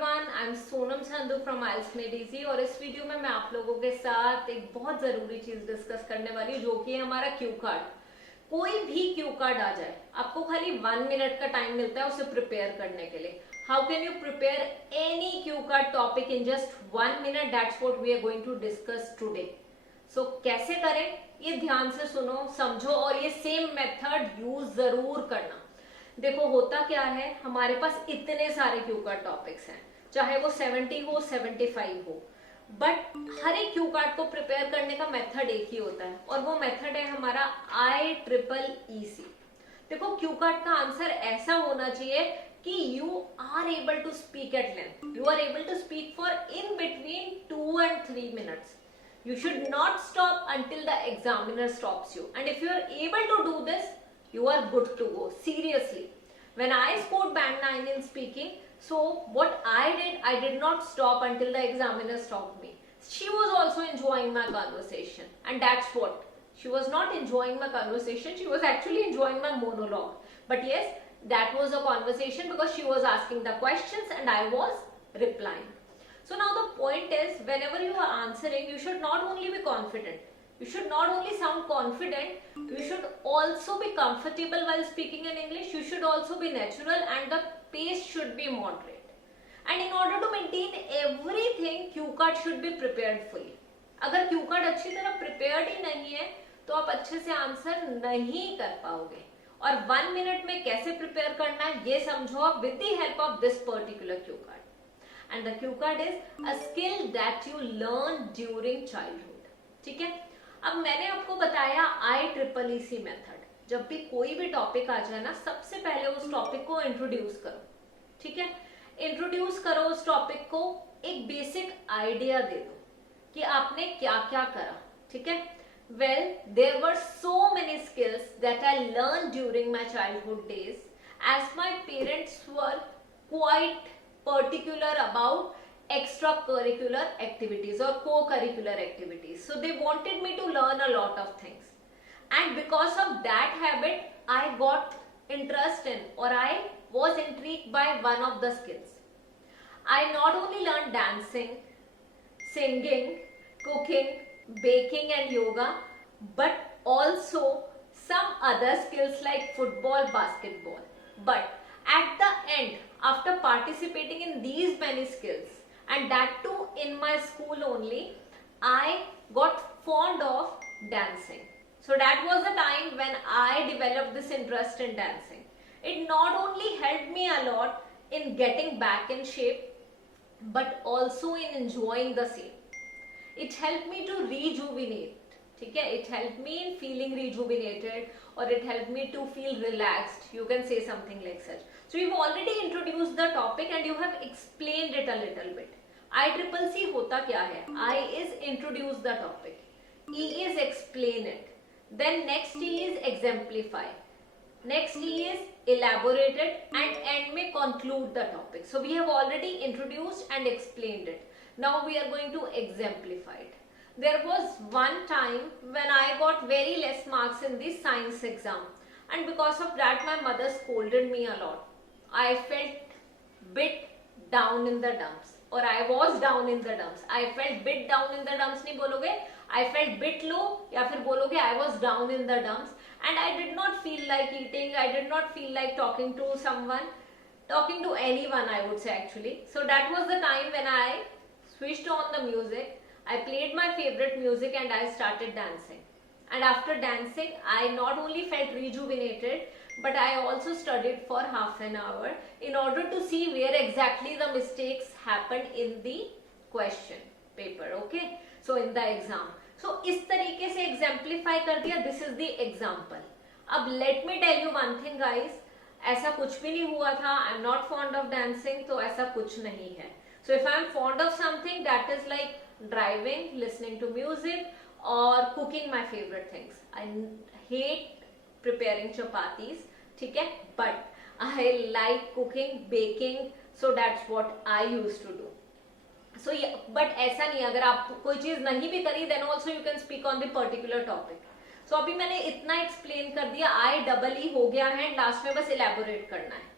Everyone, I am Sonam Sandhu from IELTS made easy. और इस video में मैं आप लोगों के साथ एक बहुत जरूरी चीज डिस्कस करने वाली हूँ, जो कि है हमारा क्यू कार्ड। कोई भी क्यू कार्ड आ जाए, आपको खाली 1 मिनट का टाइम मिलता है उसे प्रिपेयर करने के लिए। How can you prepare any cue card topic in just 1 minute? That's what we are going to discuss today. So कैसे करें, ये ध्यान से सुनो, समझो और ये सेम मेथड यूज जरूर करना। देखो होता क्या है, हमारे पास इतने सारे क्यू कार्ड टॉपिक्स हैं, चाहे वो 70 हो 75 हो, बट हर एक क्यू कार्ड को प्रिपेयर करने का मेथड एक ही होता है और वो मेथड है हमारा IEEE। देखो क्यू कार्ड का आंसर ऐसा होना चाहिए कि you are able to speak at length, you are able to speak for in between 2 and 3 minutes. You should not stop until the examiner stops you, and if you are able to do this, you are good to go. Seriously, when I scored band 9 in speaking, so what I did not stop until the examiner stopped me. She was also enjoying my conversation, and that's what, she was not enjoying my conversation, she was actually enjoying my monologue. But yes, that was a conversation because she was asking the questions and I was replying. So now the point is, whenever you are answering, you should not only be confident, you should not only sound confident, you should also be comfortable while speaking in English, you should also be natural, and the pace should be moderate. And in order to maintain everything, cue card should be prepared fully. अगर Q card अच्छी तरह prepared ही नहीं है तो आप अच्छे से answer नहीं कर पाओगे। और 1 मिनट में कैसे प्रिपेयर करना है ये समझो आप with the help of this particular Q card. And the cue card is a skill that you learn during childhood. ठीक है, अब मैंने आपको बताया IEEE मेथड। जब भी कोई भी टॉपिक आ जाए ना, सबसे पहले उस टॉपिक को इंट्रोड्यूस करो। ठीक है, इंट्रोड्यूस करो उस टॉपिक को, एक बेसिक आइडिया दे दो कि आपने क्या क्या करा। ठीक है, well there were so many skills that I learn during my childhood days, as my parents were quite particular about extracurricular activities or co-curricular activities. So they wanted me to learn a lot of things, and because of that habit I got interest in, or I was intrigued by one of the skills. I not only learned dancing, singing, cooking, baking and yoga, but also some other skills like football, basketball. But at the end, after participating in these many skills, and that too in my school only, I got fond of dancing. So that was the time when I developed this interest in dancing. It not only helped me a lot in getting back in shape, but also in enjoying the same. It helped me to rejuvenate. ठीक है, it helped me in feeling rejuvenated, or it helped me to feel relaxed. You can say something like such. So you've already introduced the topic and you have explained it a little bit. IEEE होता क्या है? I is introduce the topic, E is explain it, then next E is exemplify, next E is elaborated, and end में conclude the topic. So we have already introduced and explained it. Now we are going to exemplify it. There was one time when I got very less marks in the science exam, and because of that my mother scolded me a lot. I felt bit down in the dumps, or I was down in the dumps. I felt bit down in the dumps नहीं बोलोगे, I felt bit low, या फिर बोलोगे I was down in the dumps, and I did not feel like eating, I did not feel like talking to someone, talking to anyone I would say actually. So that was the time when I switched on the music, I played my favorite music and I started dancing. And after dancing, I not only felt rejuvenated, but I also studied for half an hour in order to see where exactly the mistakes happened in the question paper. Okay, so in the exam. So इस तरीके से exemplify कर दिया. This is the example. अब let me tell you one thing guys, ऐसा कुछ भी नहीं हुआ था. I'm not fond of dancing, तो ऐसा कुछ नहीं है. So if I'm fond of something, that is like driving, listening to music, or cooking my favorite things. I hate preparing chapatis, ठीक है, but I like cooking, baking, so that's what I used to do. So yeah, but ऐसा नहीं, अगर आप कोई चीज नहीं भी करी then also you can speak on the particular topic. So अभी मैंने इतना explain कर दिया, IEEE हो गया है, लास्ट में बस elaborate करना है.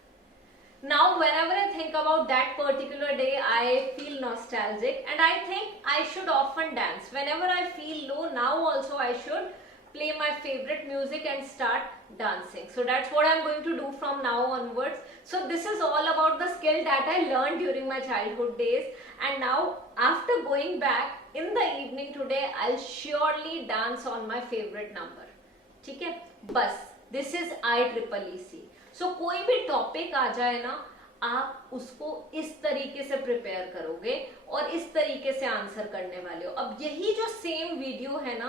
Now whenever I think about that particular day, I feel nostalgic, and I think I should often dance. Whenever I feel low, now also I should play my favorite music and start dancing. So that's what I'm going to do from now onwards. So this is all about the skill that I learned during my childhood days, and now after going back in the evening today, I'll surely dance on my favorite number. ठीक है, बस this is IEEE. सो कोई भी topic आ जाए ना, आप उसको इस तरीके से प्रिपेयर करोगे और इस तरीके से आंसर करने वाले हो. अब यही जो सेम वीडियो है ना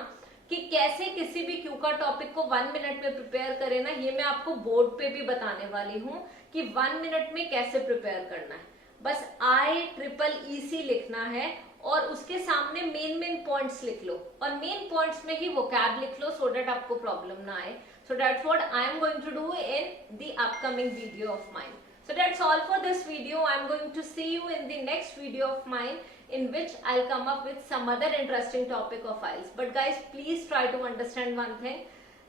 कि कैसे किसी भी क्यू का टॉपिक को 1 मिनट में प्रिपेयर करें ना, ये मैं आपको बोर्ड पे भी बताने वाली हूँ कि 1 मिनट में कैसे प्रिपेयर करना है. बस IEEE लिखना है और उसके सामने मेन पॉइंट्स लिख लो, और मेन पॉइंट्स में ही वोकैब लिख लो, सो दैट आपको प्रॉब्लम ना आए. So that's what I am going to do in the upcoming video of mine. So that's all for this video. I am going to see you in the next video of mine, in which I'll come up with some other interesting topic of IELTS. But guys, please try to understand one thing.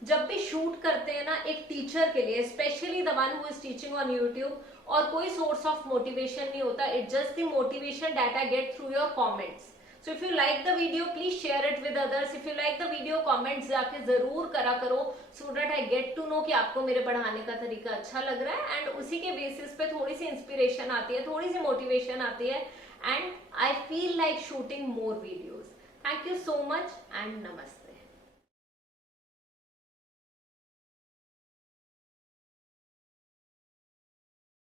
जब भी shoot करते हैं ना एक teacher के लिए, specially the one who is teaching on YouTube, और कोई सोर्स ऑफ मोटिवेशन नहीं होता. It just the motivation that I get through your comments. So if you like the video, please share it with others. If you like the video, comments जाके जरूर करा करो, so that I get to know कि आपको मेरे पढ़ाने का तरीका अच्छा लग रहा है, and उसी के बेसिस पे थोड़ी सी इंस्पिरेशन आती है, थोड़ी सी मोटिवेशन आती है, and I feel like shooting more videos. Thank you so much and namaste.